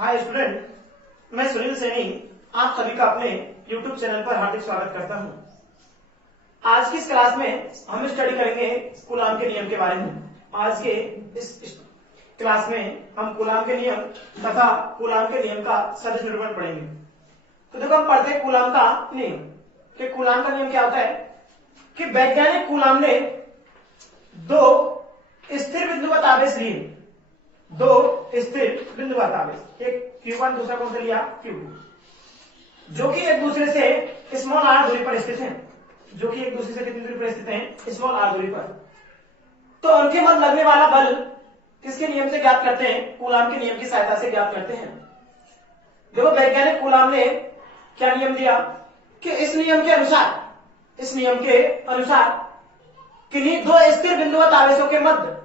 Hi student, मैं सुनील सैनी आप सभी का अपने YouTube चैनल पर हार्दिक स्वागत करता हूं। आज की इस क्लास में हम स्टडी करेंगे कूलाम के नियम के बारे में। आज के इस क्लास में हम कूलाम के नियम तथा कूलाम के नियम का सदिश निरूपण पढ़ेंगे। तो देखो, हम पढ़ते हैं कूलाम का नियम। कि कूलाम का नियम क्या होता है कि वैज्ञानिक कूलाम ने दो स्थिर बिंदुवत आवेश लिए, दो स्थिर बिंदुवत आवेश, एक Q1 दूसरा कौन सा लिया Q2, जो कि एक दूसरे से स्मॉल r दूरी पर स्थित हैं, जो कि एक दूसरे से कितनी दूरी पर स्थित हैं? स्मॉल r दूरी पर। तो उनके मध्य लगने वाला बल किसके नियम से ज्ञात करते हैं? कूलाम के नियम की सहायता से ज्ञात करते हैं। देखो, वैज्ञानिक कूलाम ने क्या नियम दिया कि इस नियम के अनुसार किन्हीं दो स्थिर बिंदुवत आवेशों के मध्य,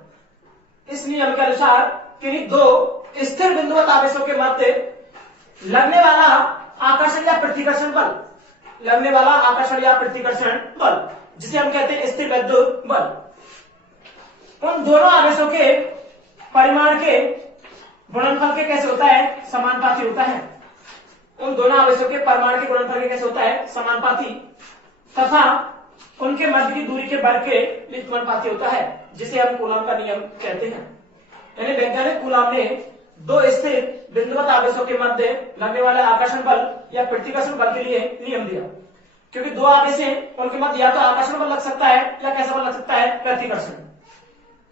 इस नियम के अनुसार किन्हीं दो स्थिर बिंदुवत आवेशों के मध्य लगने वाला आकर्षण या प्रतिकर्षण बल, जिसे हम कहते हैं स्थिर वैद्युत बल, उन दोनों आवेशों के परिमाण के गुणनफल के कैसे होता है? समानुपाती होता है। उन दोनों आवेशों के परिमाण के गुणनफल के कैसे होता है? समानुपाती, तथा उनके मध्य की दूरी के वर्ग के व्युत्क्रमानुपाती होता है, जिसे हम कूलाम का नियम कहते हैं। यानी वैज्ञानिक कूलाम ने दो स्थिर बिंदुवत आवेशों के मध्य लगने वाले आकर्षण बल या प्रतिकर्षण बल के लिए नियम दिया। क्योंकि दो आवेश हैं, उनके मध्य या तो आकर्षण बल लग सकता है या कैसा बल लग सकता है? प्रतिकर्षण।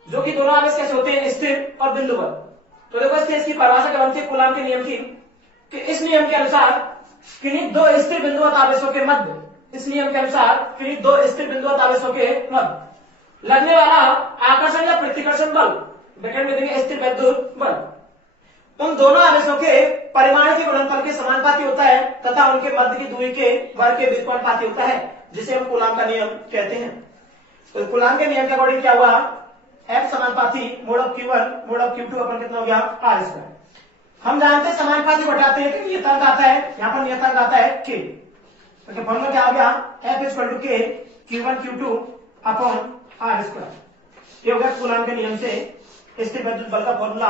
जो कि दोनों आवेश कैसे होते हैं? स्थिर और बिंदुवत। तो देखो, इसकी परिभाषा क्या बनती है कूलाम के नियम की कि इस नियम के अनुसार किन्हीं दो स्थिर बिंदुवत आवेशों के मध्य, इस नियम के अनुसार किन्हीं दो स्थिर बिंदुवत आवेशों के मध्य लगने वाला आकर्षण या प्रतिकर्षण बल, ब्रैकेट में देंगे स्थिर वैद्युत बल, उन दोनों आवेशों के परिमाण के गुणनफल के समानुपाती होता है तथा उनके मध्य की दूरी के वर्ग के व्युत्क्रमानुपाती होता है, जिसे हम कूलाम का नियम कहते हैं। तो कूलाम के नियम के अकॉर्डिंग क्या हुआ? F समानुपाती mode of Q1 mode of Q2 upon कितना हो गया? R square. हम जानते हैं समानुपाती घटाते हैं कि नियतांक आता है, यहाँ पर नियतांक आता है K। तो फॉर्मूला क्या हो गया? F equal to K Q1 Q2 upon R square. ये हो गया कूलाम के नियम से स्थिर वैद्युत बल का फॉर्मूला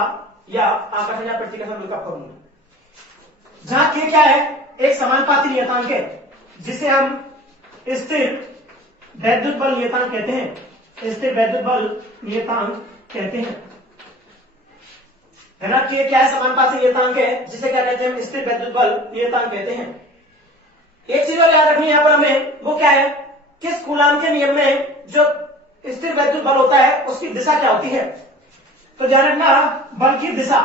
या आकर्षण या प्रतिकर्षण बल का फॉर्मूला। जहां K क्या है? एक समानुपाती नियतांक है, जिसे हम स्थिर वैद्युत बल नियतांक कहते हैं। स्थिर वैद्युत बल नियतांक कहते हैं, है ना। K क्या है? समानुपाती नियतांक है, जिसे क्या कहते हैं? स्थिर वैद्युत बल नियतांक कहते हैं। एक चीज और याद रखनी है यहां पर हमें, वो क्या है? किस कूलाम के नियम में जो स्थिर वैद्युत बल होता है उसकी दिशा क्या होती है? तो ध्यान रखना, बल की दिशा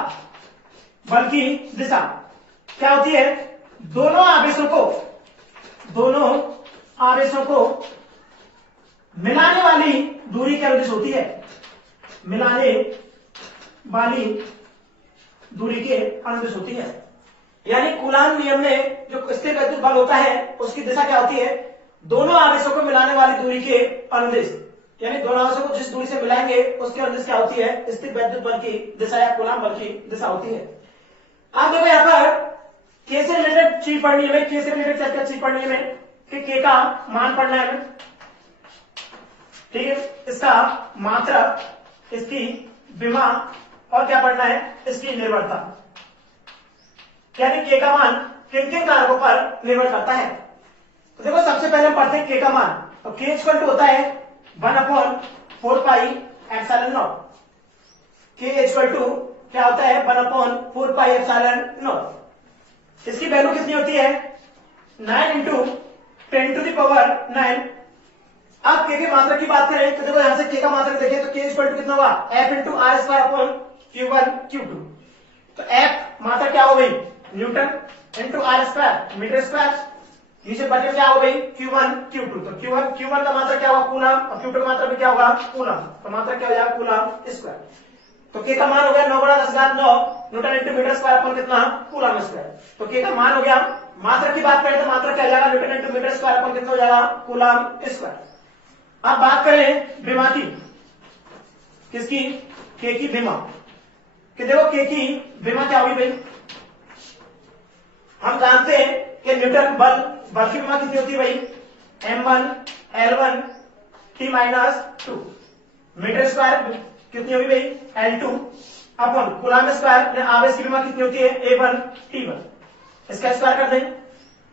क्या होती है? दोनों आवेशों को मिलाने वाली दूरी के अनुदिश होती है। मिलाने वाली दूरी के अनुदिश होती है। यानी कूलाम नियम में जो स्थिर वैद्युत बल होता है उसकी दिशा क्या होती है? दोनों आवेशों को मिलाने वाली दूरी के अनुदिश, यानी दोनों आवेशों को जिस दूरी से मिलाएंगे उसके अनुदिश क्या होती है? स्थिर वैद्युत बल की दिशा या कूलाम बल की दिशा होती है। आप देखो यहाँ पर K से रिलेटेड चीज पढ़नी है, K से रिलेटेड क्या चीज पढ़नी है कि K का मान पढ़ना है, ठीक है। इसका मात्रक, इसकी विमा और क्या पढ़ना है? इसकी निर्भरता, यानी K का मान किन किन कारकों पर निर्भर करता है। तो देखो, सबसे पहले हम पढ़ते हैं K का मान। तो K इक्वल टू होता है 1/4 pi epsilon naught. K equal to क्या होता है? 1/4 पाई एप्सिलॉन नॉट। इसकी वैल्यू कितनी होती है? 9 इंटू 10⁹। अब K की मात्रक की बात करें तो देखो, यहां से K का मात्रक देखें तो K इक्वल टू कितना हुआ? F into R square upon Q1 Q2। तो F मात्रक क्या हो गई? Newton into R square metre square. नीचे बचे क्या हो गई? Q1 Q2। तो Q1 का मात्रक क्या हुआ? कूलाम। और Q2 का मात्रक भी क्या होगा? कूलाम। तो मात्रक क्या हो जाएगा? Coulomb square. तो K का मान हो गया 9×10⁹ newton into metre square upon कितना? Coulomb square. तो K का मान हो गया। मात्रक की बात करें तो मात्रक क्या हो जाएगा? Newton into metre square upon कितना हो जाएगा? Coulomb square. अब बात करें विमा की, किसकी? K की विमा। कि देखो, K की विमा क्या होगी भाई? हम जानते हैं कि न्यूटन बल की विमा कितनी होती है भाई? M1 L1 T-2। Metre square कितनी होगी भाई? L2 अपन कूलाम स्क्वायर आवेश की विमा कितनी होती है A1 T1, इसका स्क्वायर कर दें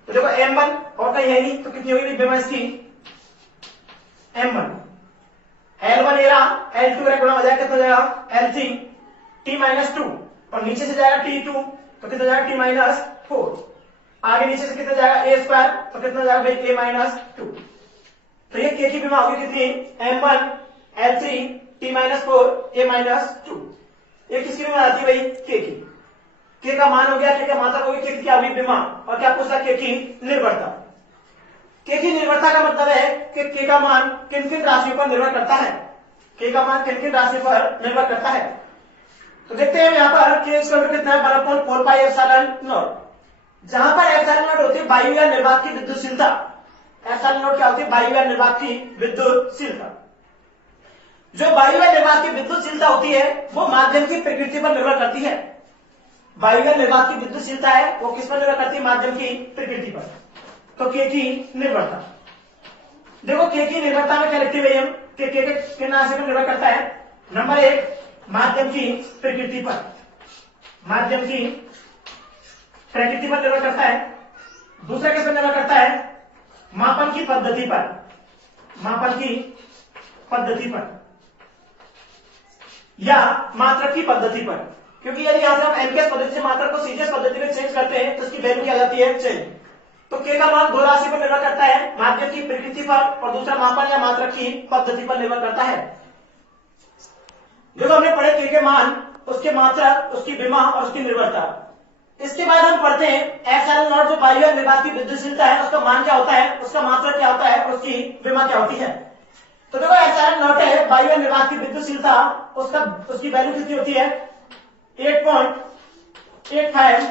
तो देखो M1 और कहीं है नहीं तो कितनी होगी विमा इसकी M1, L1 era L2 era गुणा हो जाएगा कितना हो जाएगा L3 T-2 और नीचे से जाएगा T2 तो कितना जाएगा T-4, आगे नीचे से कितना जाएगा A स्क्वायर तो कितना जाएगा भाई A-2, तो ये K की विमा होगी कितनी M1 L3 T-4 A-2, ये किसकी विमा आती है भाई K की, K का मान हो गया, K का मात्रक हो गया, K की क्या हुई विमा और क्या पूछा K की निर्भरता। K की निर्भरता का मतलब है कि K का मान किन किन राशियों पर निर्भर करता है, K का मान किन किन राशि पर निर्भर करता है। तो देखते हैं यहाँ पर K स्क्वायर कितना है 1/4 पाई एप्सिलॉन नॉट, जहां पर एप्सिलॉन नॉट होती है वायु या निर्वात की विद्युतशीलता, एप्सिलॉन नॉट क्या होती है वायु या निर्वात की विद्युतशीलता। जो वायु या निर्वात की विद्युतशीलता होती है वो माध्यम की प्रकृति पर निर्भर करती है, वायु या निर्वात की विद्युतशीलता है वो किस पर निर्भर करती है माध्यम की प्रकृति पर। तो K की निर्भरता देखो, K की निर्भरता में क्या लिखते हैं हम कि K किन राशि पर निर्भर करता है, नंबर 1 माध्यम की प्रकृति पर, माध्यम की प्रकृति पर निर्भर करता है, दूसरा किस पर निर्भर करता है मापन की पद्धति पर, मापन की पद्धति पर या मात्रक की पद्धति पर, क्योंकि यदि यहां से हम एमकेएस पद्धति से मात्रक को सीजीएस पद्धति में चेंज करते हैं तो उसकी वैल्यू क्या जाती है चेंज। तो K का मान दो राशि पर निर्भर करता है, माध्यम की प्रकृति पर और दूसरा मापन या मात्रक की पद्धति पर निर्भर करता है। देखो हमने पढ़े K के मान, उसके मात्रक, उसकी विमा और उसकी निर्भरता। इसके बाद हम पढ़ते हैं एप्सिलॉन नॉट जो वायु या निर्वात की विद्युतशीलता है, उसका मान क्या होता है, उसका मात्रक क्या होता है और उसकी विमा क्या होती है। तो देखो एप्सिलॉन नॉट है वायु या निर्वात की विद्युतशीलता, उसकी वैल्यू कितनी होती है 8.85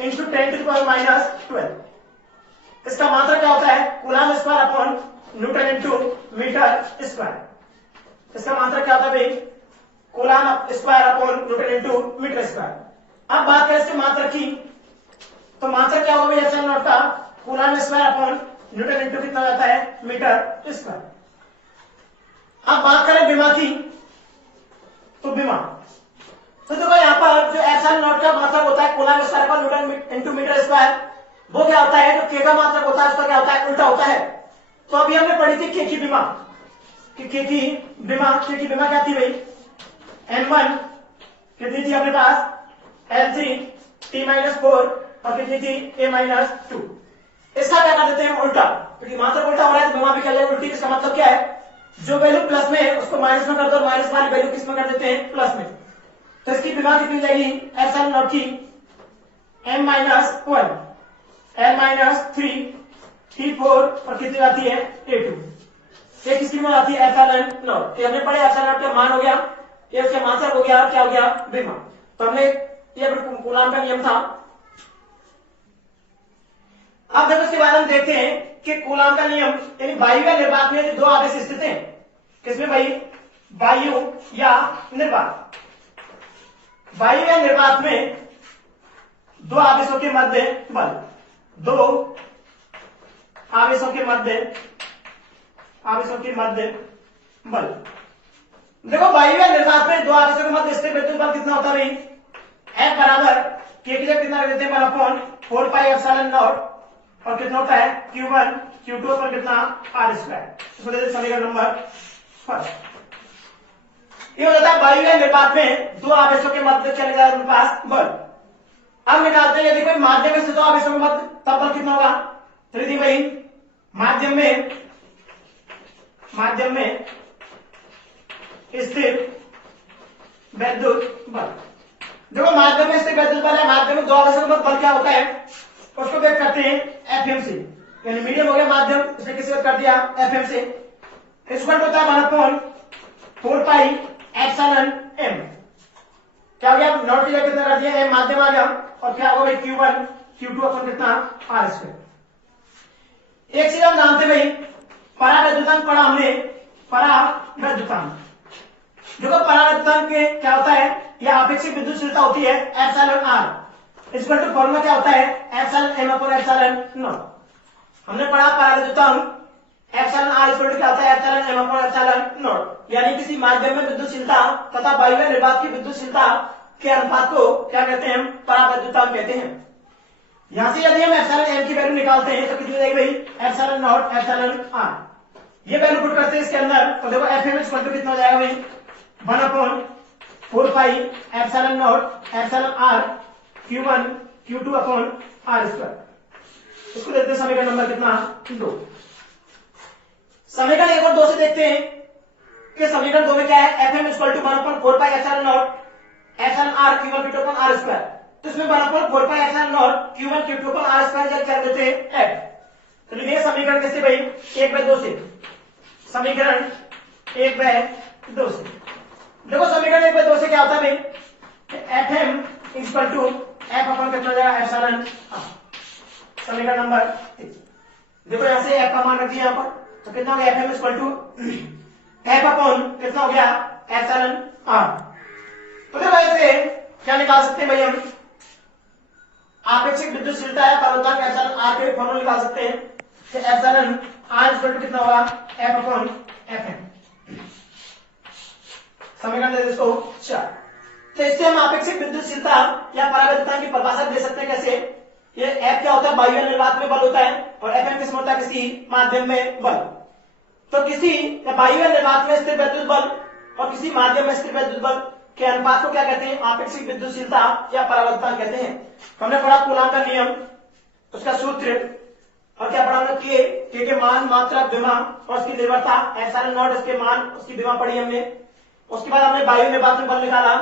इंटू 10⁻12। इसका मात्रक क्या होता है coulomb square upon newton into metre square. इसका मात्रक क्या होता है भाई coulomb square upon newton into metre square. अब बात करें इसके मात्रक की, तो मात्रक क्या होगा एप्सिलॉन नॉट का coulomb square upon newton into कितना जाता है मीटर स्क्वायर। अब बात करें विमा की, तो विमा तो देखो यहाँ पर जो एप्सिलॉन नॉट का मात्रक होता है coulomb square upon newton into metre square, वो क्या होता है जो K का मात्रक होता है उसका क्या होता है उल्टा होता है। तो अभी हमने पढ़ी थी K की विमा, कि K की विमा क्या थी भाई N1 कितनी थी अपने पास L3 T-4 और कितनी थी A-2। इसका क्या कर देते हैं उल्टा, क्योंकि मात्रक उल्टा हो रहा है तो विमा भी क्या जाएगी उल्टी। इसका मतलब क्या है जो वैल्यू प्लस में है उसको माइनस में कर दो, माइनस वाली वैल्यू किस में कर देते हैं प्लस में। तो इसकी विमा कितनी जाएगी एप्सिलॉन नॉट की M-1 L-3 T4 और कितनी आती है A2। ये किसकी विमा आती है एप्सिलॉन नॉट। हमने पढ़े एप्सिलॉन नॉट का मान हो गया, ये उसका मात्रक हो गया, क्या हो गया विमा। तो हमने ये कूलाम का नियम था। अब जब इसके बाद हम देखते हैं कि कूलाम का नियम यानी वायु या निर्वात में दो आवेश स्थित हैं, किसमें भाई वायु या निर्वात। वायु या निर्वात में दो आवेशों के मध्य बल, दो आवेशों के मध्य बल। देखो वायु या निर्वात में दो आवेशों के मध्य स्थिर विद्युत बल कितना होता है भाई F बराबर K की जगह कितना रख देते हैं 1/4 पाई एप्सिलॉन नॉट और कितना होता है Q1 Q2 पर कितना R स्क्वायर। इसको देते समीकरण नंबर 1। ये हो जाता है वायु या निर्वात में दो आवेशों के मध्य चले जाए उनके पास बल। अब निकालते हैं यदि कोई माध्यम में स्थित आवेशों के मध्य तब बल कितना होगा। तो यदि भाई माध्यम में स्थित विद्युत बल, देखो माध्यम में स्थित विद्युत बल है, माध्यम में दो आवेशों के मध्य बल क्या होता है उसको व्यक्त करते हैं एफएम से, यानी मीडियम हो गया माध्यम, इसने किसी व्यक्त कर दिया एफएम से। इसका होता है 1/4 पाई एप्सिलॉन m, क्या हो गया नॉट की जगह कितना कर दिया m माध्यम आ गया और क्या होगा भाई Q1 Q2 अपन कितना R स्क्वायर। एक चीज हम जानते भाई परावैद्युतांक पढ़ा हमने, परावैद्युतांक। देखो परावैद्युतांक के क्या होता है यह आपेक्षिक विद्युतशीलता होती है एप्सिलॉन R, इसका तो फॉर्मूला क्या होता है epsilon m upon epsilon not. हमने पढ़ा परावैद्युतांक एप्सिलॉन R इक्वल क्या होता है epsilon m upon epsilon not, यानी किसी माध्यम में विद्युतशीलता तथा वायु या निर्वात की विद्युतशीलता के अनुपात को क्या कहते हैं हम? परावैद्युतांक कहते हैं। यहां से यदि हम एप्सिलॉन एम की वैल्यू निकालते हैं तो कितनी हो जाएगी भाई? Epsilon naught epsilon R. ये वैल्यू पुट करते हैं इसके अंदर तो देखो एफ एम इक्वल टू कितना हो जाएगा भाई? 1/4 pi epsilon naught epsilon R Q1 Q2 upon R square. इसको देखते हैं समीकरण नंबर कितना? 2। समीकरण 1 और 2 से देखते हैं कि समीकरण 2 में क्या है? F M equal to 1/4 pi epsilon naught epsilon R Q1 Q2 upon R square. तो इसमें 1/4 pi epsilon naught Q1 Q2 upon R square जब कर देते हैं एफ। तो लिखिए समीकरण कैसे भाई? 1/2 से। समीकरण 1/2 से देखो समीकरण 1/2 से क्या होता है भाई? F M equal to F upon कितना हो जाएगा? Epsilon R. समीकरण नंबर 3। देखो यहां से एफ का मान रख दिया यहां पर तो कितना हो गया? F M equal to F upon कितना हो गया? Epsilon R. तो देखो ऐसे क्या निकाल सकते हैं भाई हम? आपेक्षिक विद्युतशीलता है परवलयिक एप्सिलॉन आर के फॉर्मूला निकाल सकते हैं कि एप्सिलॉन आर इक्वल टू कितना होगा? F upon F M. समीकरण दे इसको 4। तो इससे हम आपेक्षिक विद्युतशीलता या परावैद्युतांक की परिभाषा दे सकते हैं कैसे? ये एफ क्या होता है? वायु निर्वात में बल होता है और एफ एम किसमें होता है? किसी माध्यम में बल। तो किसी वायु निर्वात में स्थिर विद्युत बल और किसी माध्यम में स्थिर विद्युत बल के अनुपात को क्या कहते हैं? आपेक्षिक विद्युतशीलता या परावैद्युतांक कहते हैं। हमने पढ़ा कूलॉम का नियम, उसका सूत्र और क्या पढ़ा हमने? के मान, मात्रा, विभव और उसकी निर्भरता एप्सिलॉन नॉट उसके मान उसकी विभव पढ़ी हमने। उसके बाद हमने वायु निर्वात में बल निकाला,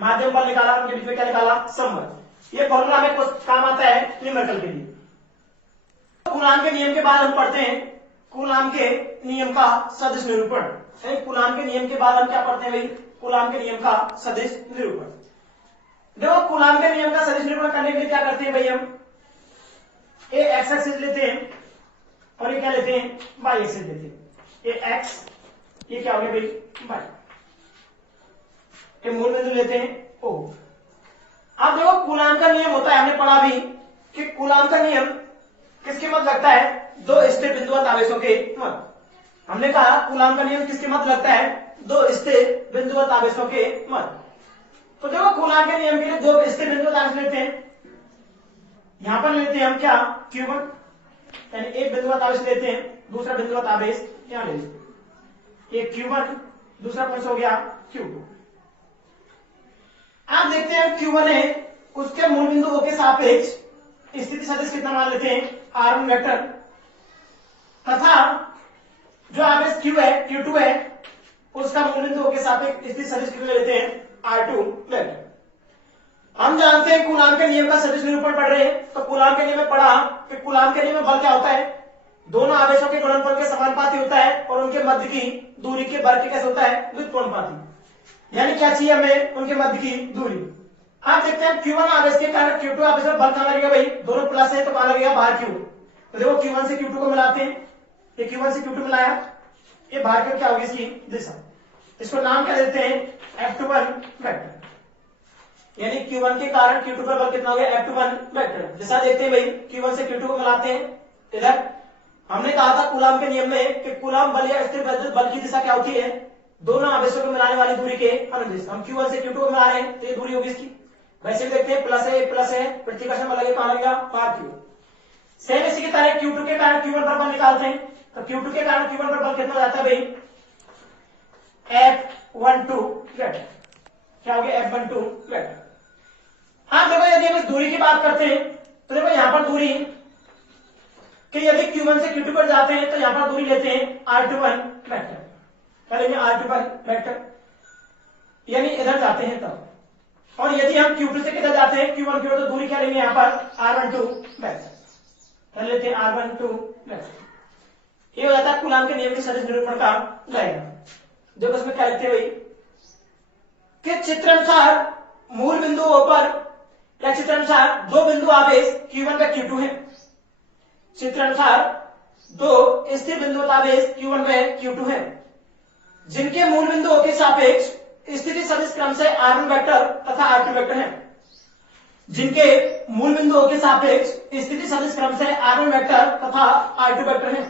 माध्यम बल निकाला, उनके बीच में क्या निकाला? संबंध। ये फॉर्मूला में कुछ काम आता है न्यूमेरिकल के लिए। कूलॉम के नियम के बाद हम पढ़ते हैं कूलॉम के नियम का सदिश निरूपण। कूलॉम के नियम के बाद हम क्या पढ़ते हैं भाई? कूलॉम के नियम का सदिश निरूपण। देखो कूलॉम के नियम का सदिश निरूपण करने के लिए क्या करते हैं भाई? हम ये एक्स एक्सिस लेते हैं और ये क्या लेते हैं? वाई एक्सिस लेते हैं। ये एक्स, ये क्या हो गया भाई? वाई। के मूल बिंदु लेते हैं ओ। अब देखो कूलॉम का नियम होता है, हमने पढ़ा भी कि कूलॉम का नियम किसके मत लगता है? दो स्थिर बिंदुवत आवेशों के मत। हमने कहा कूलॉम का नियम किसके मत लगता है? दो स्थिर बिंदुवत आवेशों के मत। तो देखो कूलॉम के नियम के लिए दो स्थिर बिंदुवत आवेश लेते हैं। यहां पर लेते हैं हम क्या? Q1, यानी एक बिंदुवत आवेश लेते हैं, दूसरा बिंदुवत आवेश यहां ले लेते हैं। एक Q1, दूसरा कौन सा हो गया? Q2। आप देखते हैं Q1 है, उसके मूल बिंदु O के सापेक्ष स्थिति सदिश कितना मान लेते हैं? R1 vector. तथा जो आवेश Q है, Q2 है, उसका मूल बिंदु O के सापेक्ष स्थिति सदिश कितना लेते हैं? R2 vector. हम जानते हैं कूलॉम के नियम का सदिश निरूपण पढ़ रहे हैं तो कूलॉम के नियम में पढ़ा कि कूलॉम के नियम में बल क्या होता है? दोनों आवेशों के गुणनफल के समानुपाती होता है और उनके मध्य की दूरी के वर्ग के कैसे होता है? व्युत्पन्नपाती। यानी क्या चाहिए हमें? उनके मध्य की दूरी। आप देखते हैं Q1 आवेश के कारण Q2 आवेश में बल कहां लगेगा भाई? दोनों प्लस है तो कहां लगेगा? बाहर की ओर। तो देखो Q1 से Q2 को मिलाते हैं, ये Q1 से Q2 मिलाया, ये बाहर की ओर क्या होगी इसकी दिशा? इसको नाम क्या देते हैं? F21 vector. यानी Q1 के कारण Q2 पर बल कितना हो गया? F21 vector. दिशा देखते हैं भाई, Q1 से Q2 को मिलाते हैं। इधर हमने कहा था कूलॉम के नियम में कि कूलॉम बल या स्थिर विद्युत बल की दिशा क्या होती है? दोनों आवेशों को मिलाने वाली दूरी के अनुदिश। हम Q1 से Q2 को मिला रहे हैं तो ये दूरी होगी इसकी। वैसे भी देखते हैं प्लस है, प्रतिकर्षण बल लगे कहां लगेगा? बाहर की ओर। सेम इसी की तरह Q2 के कारण Q1 पर बल निकालते हैं तो Q2 के कारण Q1 पर बल कितना हो जाता है भाई? F12 vector. क्या हो गया? F12 vector. हाँ देखो यदि हम इस दूरी की बात करते हैं तो देखो यहां पर दूरी कि यदि Q1 से Q2 पर जाते हैं तो यहां पर दूरी लेते हैं R21 वेक्टर। क्या लेंगे? R21 वेक्टर, यानी इधर जाते हैं तब। और यदि हम Q2 से किधर जाते हैं? Q1 की ओर, तो दूरी क्या लेंगे यहां पर? R12 vector. कर लेते हैं R12 वेक्टर। ये हो जाता है कूलॉम के नियम के सदिश निरूपण का डायग्राम। देखो इसमें क्या लिखते हैं भाई कि चित्रानुसार मूल बिंदु O पर या चित्रानुसार दो बिंदु आवेश Q1 व Q2 है। चित्रानुसार दो स्थिर बिंदु आवेश Q1 व Q2 है जिनके मूल बिंदु O के सापेक्ष स्थिति सदिश क्रम से R1 वेक्टर तथा R2 वेक्टर है। जिनके मूल बिंदु O के सापेक्ष स्थिति सदिश क्रम से R1 वेक्टर तथा R2 वेक्टर है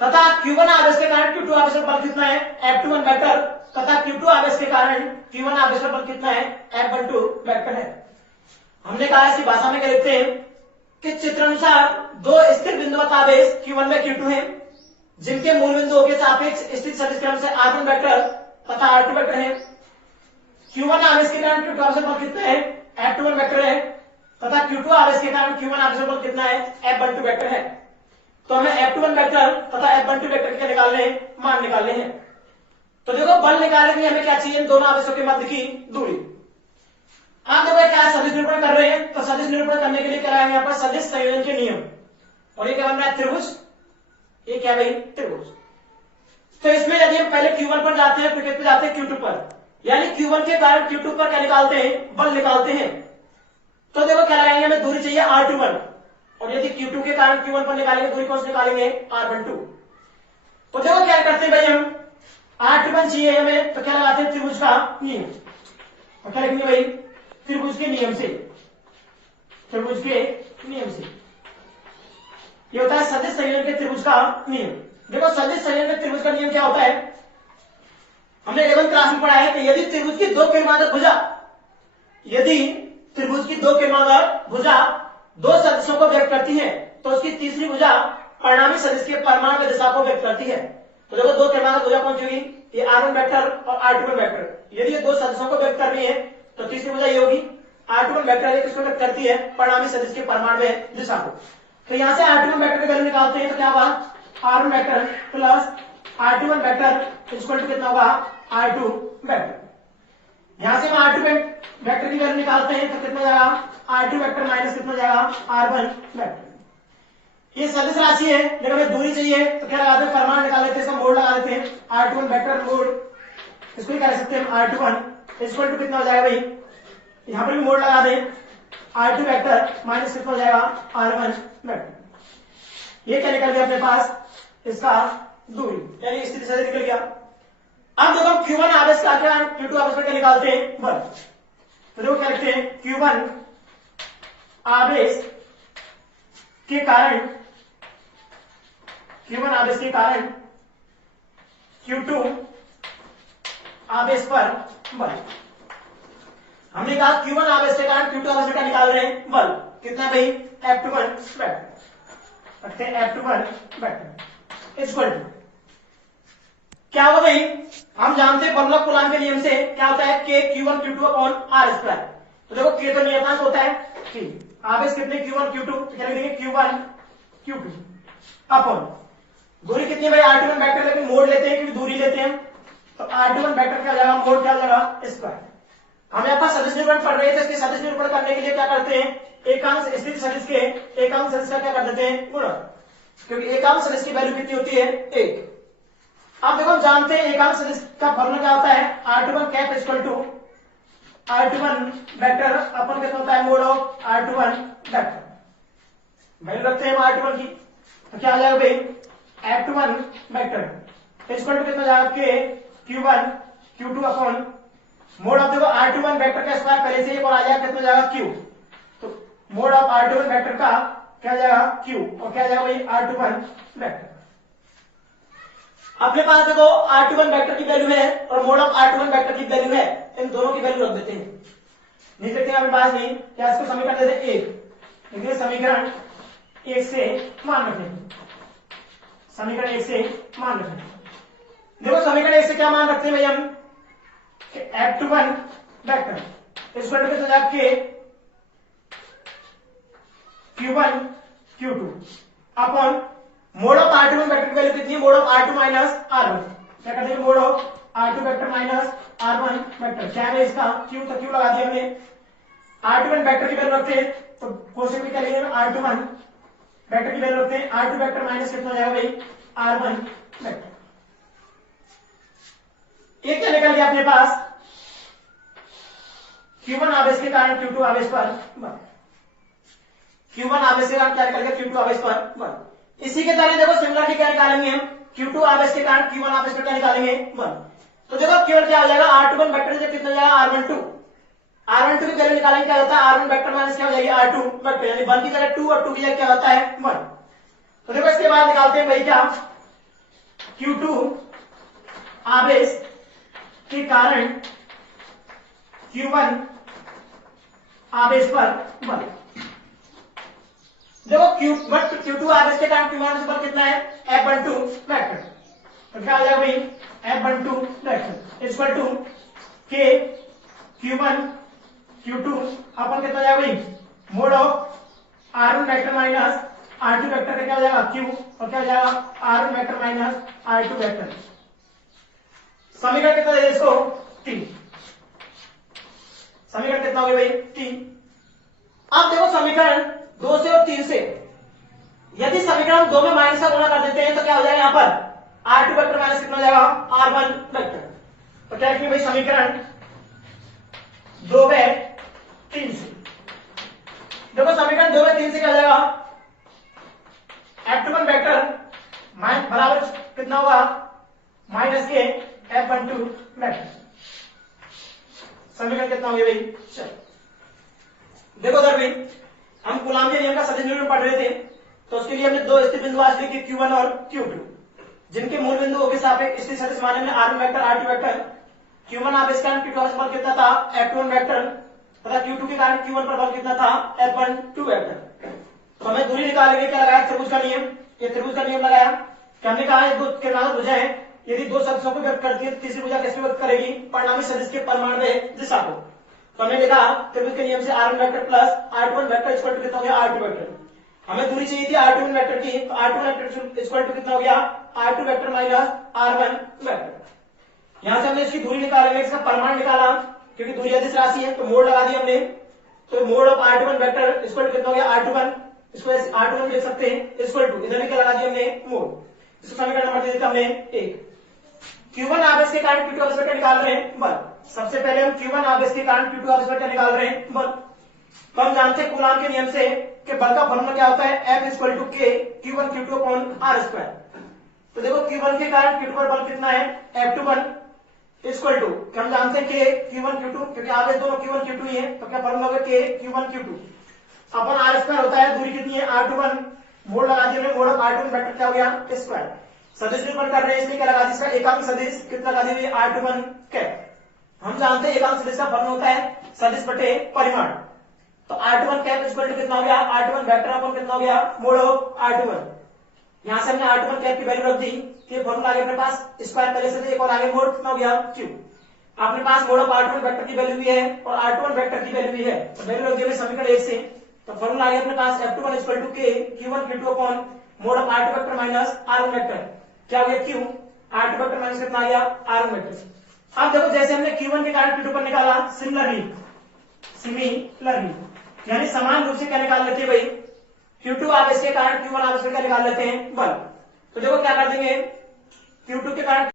तथा Q1 आवेश के कारण Q2 आवेश पर बल कितना है? F21 वेक्टर तथा Q2 आवेश के कारण Q1 आवेश पर कितना है, F12 वेक्टर है। हमने कहा इसकी भाषा में क्या लिखते हैं कि चित्रानुसार दो स्थिर बिंदुवत आवेश Q1 में Q2 है, जिनके मूल बिंदुओं के सापेक्ष स्थित सदिश क्रम से R1 वेक्टर तथा R2 वेक्टर है। Q1 आवेश के कारण Q2 आवेश पर कितना है, F21 वेक्टर है तथा Q2 आवेश के कारण Q1 आवेश पर कितना है, F12 वेक्टर है। तो हमें F21 वेक्टर तथा F12 वेक्टर के निकालने मान निकालने हैं। तो देखो बल निकालने के लिए हमें क्या चाहिए, इन दोनों आवेशों के मध्य की दूरी। आप देखो क्या सदिश निरूपण कर रहे हैं, तो सदिश निरूपण करने के लिए क्या है यहाँ पर सदिश संयोजन के नियम, और ये क्या बन रहा है, त्रिभुज। ये क्या भाई, त्रिभुज। तो इसमें यदि हम पहले Q1 पर जाते हैं, फिर किस पे जाते हैं, Q2 पर, यानी Q1 के कारण Q2 पर क्या निकालते हैं, बल निकालते हैं। तो देखो क्या लगाएंगे, हमें दूरी चाहिए R21, और यदि Q2 के कारण Q1 पर निकालेंगे, दूरी कौन सी निकालेंगे, R12। तो देखो क्या करते हैं भाई, हम R21 चाहिए हमें, तो क्या लगाते हैं, त्रिभुज का नियम। तो क्या लिखेंगे भाई, त्रिभुज के नियम से, त्रिभुज के नियम से। ये होता है सदिश संयोजन के त्रिभुज का नियम। देखो सदिश संयोजन के त्रिभुज का नियम क्या होता है, हमने 11th क्लास में पढ़ा है कि यदि त्रिभुज की दो किरमांतर भुजा, यदि त्रिभुज की दो किरमांतर भुजा दो सदिशों को व्यक्त करती है, तो उसकी तीसरी भुजा परिणामी सदिश के परिमाण में दिशा को व्यक्त करती है। तो देखो दो किरमांतर भुजा कौन सी होगी, ये R1 वेक्टर और R21 वेक्टर। यदि ये दो सदिशों को व्यक्त कर रही है, तो तीसरी भुजा ये होगी R21 वेक्टर, किसको व्यक्त करती है, परिणामी सदिश के परिमाण में दिशा को। तो यहां से R21 वेक्टर की वैल्यू निकालते हैं, तो क्या होगा, R1 vector plus R21 vector equal to कितना होगा, R2 वेक्टर। यहां से हम R2 वेक्टर की वैल्यू निकालते हैं, तो कितना जाएगा, R2 वेक्टर माइनस कितना जाएगा, R1 वेक्टर। ये सदिश राशि है, लेकिन हमें दूरी चाहिए, तो क्या लगाते हैं, परिमाण निकाल लेते हैं, इसका मोड लगा देते हैं, R21 वेक्टर मोड, इसको ही कह सकते हैं R21 इक्वल टू कितना हो जाएगा भाई, यहां पर भी मोड लगा दें, R2 वेक्टर माइनस कितना हो जाएगा, R1 वेक्टर। ये क्या निकल गया अपने पास, इसका दूरी, यानी स्थिति सदिश निकल गया। अब देखो हम Q1 आवेश का क्या, Q2 आवेश का क्या निकालते हैं, बल। तो देखो क्या लिखते हैं, Q1 आवेश के कारण, Q1 आवेश के कारण Q2 आवेश पर बल। हमने कहा Q1 आवेश के कारण Q2 आवेश का निकाल रहे हैं बल, कितना भाई, F21 वेक्टर, रखते हैं F21 वेक्टर इक्वल टू क्या होगा भाई, हम जानते हैं बर्नौली कूलॉम के नियम से क्या होता है, K Q1 Q2 upon R square. तो देखो K तो नियतांक होता है, आवेश कितने, Q1 Q2, तो क्या लिखेंगे, Q1 Q2 अपॉन दूरी कितनी भाई, R21 वेक्टर, लेकिन मोड लेते हैं क्योंकि दूरी लेते हैं, तो R21 वेक्टर क्या हो जाएगा, मोड क्या हो जाएगा, स्क्वायर। हम यहाँ पर सदिश निरूपण पढ़ रहे थे, इसके सदिश निरूपण करने के लिए क्या करते हैं, एकांश स्थित सदिश के एकांश सदिश का क्या कर देते हैं, गुणा, क्योंकि एकांश सदिश की वैल्यू कितनी होती है, 1। अब देखो हम जानते हैं एकांश सदिश का फॉर्मूला क्या होता है, R21 cap equal to R21 vector upon कितना होता है, mode of R21 vector. Value रखते हैं हम R21 की, तो क्या आ जाएगा भाई, F21 वेक्टर इक्वल टू कितना जाएगा, K Q1 Q2 upon mod of, देखो R21 वेक्टर का स्क्वायर पहले से ही और आ जाएगा, कितना जाएगा, Q। तो मोड ऑफ R21 वेक्टर का क्या जाएगा, Q, और क्या जाएगा भाई, R21 वेक्टर। अपने पास देखो R21 वेक्टर की वैल्यू है और मोड ऑफ R21 वेक्टर की वैल्यू है, इन दोनों की वैल्यू रख देते हैं, नहीं लिखते हैं अपने पास नहीं, क्या इसको समीकरण देते हैं 1, इसलिए समीकरण 1 से मान रखेंगे, समीकरण 1 से मान रखेंगे। देखो समीकरण 1 से क्या मान रखते हैं भाई हम, F21 वेक्टर इस वेक्टर के साथ के Q1 Q2 upon mod of R21 vector की वैल्यू कितनी है, mode of R2 minus R1। क्या करते हैं, mode of R2 vector minus R1 vector, क्या है इसका, Q, तो Q लगा दिया हमने। R21 वेक्टर की वैल्यू रखते हैं, तो क्वेश्चन में क्या लिखेंगे, R21 वेक्टर की वैल्यू रखते हैं, R2 वेक्टर माइनस कितना हो जाएगा भाई, R1 वेक्टर। ये क्या निकल गया अपने पास, Q1 आवेश के कारण Q2 आवेश पर बल, Q1 आवेश के कारण क्या निकल गया, Q2 आवेश पर बल। इसी के तरह देखो सिमिलरली क्या निकालेंगे हम, Q2 आवेश के कारण Q1 आवेश पर क्या निकालेंगे, बल। तो देखो केवल क्या हो जाएगा, R21 वेक्टर से कितना जाएगा, R12 की वैल्यू निकालेंगे, क्या होता है, R1 वेक्टर माइनस क्या हो जाएगी, R2 वेक्टर, यानी 1 की जगह 2 और 2 की जगह क्या होता है, 1। तो देखो इसके बाद निकालते हैं भाई क्या, Q2 आवेश के कारण Q1 आवेश पर बल। देखो Q2 आवेश के कारण Q1 आवेश बल कितना है, F12 वेक्टर। तो क्या हो जाएगा भाई, F12 vector equal to K Q1 Q2 upon कितना हो जाएगा भाई, mod of R1 vector minus R2 vector का क्या हो जाएगा Q, और क्या हो जाएगा R1 vector minus R2 vector. समीकरण कितना है इसको, 3। समीकरण कितना हो गया भाई, 3। अब देखो समीकरण 2 से और 3 से यदि समीकरण 2 में माइनस का गुणा कर देते हैं तो क्या हो जाएगा, यहाँ पर R2 वेक्टर माइनस कितना हो जाएगा R1 वेक्टर। तो क्या लिखेंगे भाई, समीकरण 2 में 3 से। देखो समीकरण 2 में 3 से क्या हो जाएगा, F21 वेक्टर बराबर कितना होगा, माइनस के F12 वेक्टर। समीकरण कितना हो गया भाई, चलो देखो उधर भी हम कूलाम के नियम का सदिश निरूपण पढ़ रहे थे, तो उसके लिए हमने दो स्थिर बिंदु आज लिखे Q1 और Q2, जिनके मूल बिंदुओं के सापेक्ष स्थिर सदिश माने में R1 vector R2 vector, Q1 आवेश के कारण Q2 आवेश बल कितना था F21 वेक्टर, तथा Q2 के कारण Q1 पर बल कितना था F12 वेक्टर। तो हमें दूरी निकालेंगे, क्या लगाया, त्रिभुज का नियम। ये त्रिभुज का नियम लगाया कि हमने कहा है दो किनारों भुजा है, यदि दो सदिशों को व्यक्त करती है तीसरी भुजा किसको व्यक्त करेगी, परिणामी सदिश के परिमाणीय दिशा को। तो हमने लिखा त्रिभुज के नियम से R1 vector plus R21 vector equal to कितना हो गया R2 वेक्टर। हमें दूरी चाहिए थी R21 वेक्टर की, तो R21 वेक्टर इक्वल टू कितना हो गया R2 vector minus R1 vector. यहां से हमने इसकी दूरी निकालेंगे, इसका परिमाण निकाला, क्योंकि दूरी अदिश राशि है तो मोड़ लगा दी हमने। तो mod of R21 vector equal to कितना हो गया R21, इसको R21 लिख सकते हैं इक्वल टू, इधर भी क्या लगा दिया हमने मोड। इसको समीकरण नंबर दे देते हमने 1। Q1 आवेश के कारण Q2 आवेश वेक्टर निकाल रहे हैं बल। सबसे पहले हम Q1 आवेश के कारण Q2 आवेश वेक्टर निकाल रहे हैं बल। तो हम जानते हैं कूलाम के नियम से कि बल का फॉर्मूला क्या होता है, F equal to K Q1 Q2 upon R square. तो देखो Q1 के कारण Q2 पर बल कितना है F21 इक्वल टू, हम जानते हैं K Q1 Q2, क्योंकि आवेश दोनों Q1 Q2 ही है, तो क्या फॉर्मूला होगा K Q1 Q2 अपन R स्क्वायर होता है, दूरी कितनी है R21, मोड़ लगा दिया हमने, मोड ऑफ R21 वेक्टर क्या हो गया स्क्वायर। सदिश निरूपण कर रहे हैं इसलिए क्या लगा दी, इसका एकांक सदिश कितना लगा दी R21 कैप। हम जानते हैं एकांक सदिश का फॉर्मूला होता है सदिश बटे परिमाण। तो R21 कैप इक्वल टू कितना हो गया R21 वेक्टर अपन कितना हो गया मोड ऑफ R21। यहां से हमने R21 कैप की वैल्यू रख दी, कि फॉर्मूला आगे अपने पास स्क्वायर पहले से एक और आगे मोड कितना हो गया Q। अपने पास मोड ऑफ R21 वेक्टर की वैल्यू भी है और R21 वेक्टर की वैल्यू भी है, तो वैल्यू रख दी समीकरण 1 से। तो फॉर्मूला आगे अपने पास F21 equal to K Q1 Q2 upon mod of R2 vector minus R1 vector, क्या हो गया Q R2 वेक्टर माइनस कितना आ गया R1 वेक्टर। अब देखो जैसे हमने Q1 के कारण Q2 पर निकाला, सिमिलरली यानी समान रूप से क्या निकाल लेते हैं भाई, Q2 आवेश के कारण Q1 आवेश का निकाल लेते हैं बल। तो देखो क्या कर देंगे, Q2 के कारण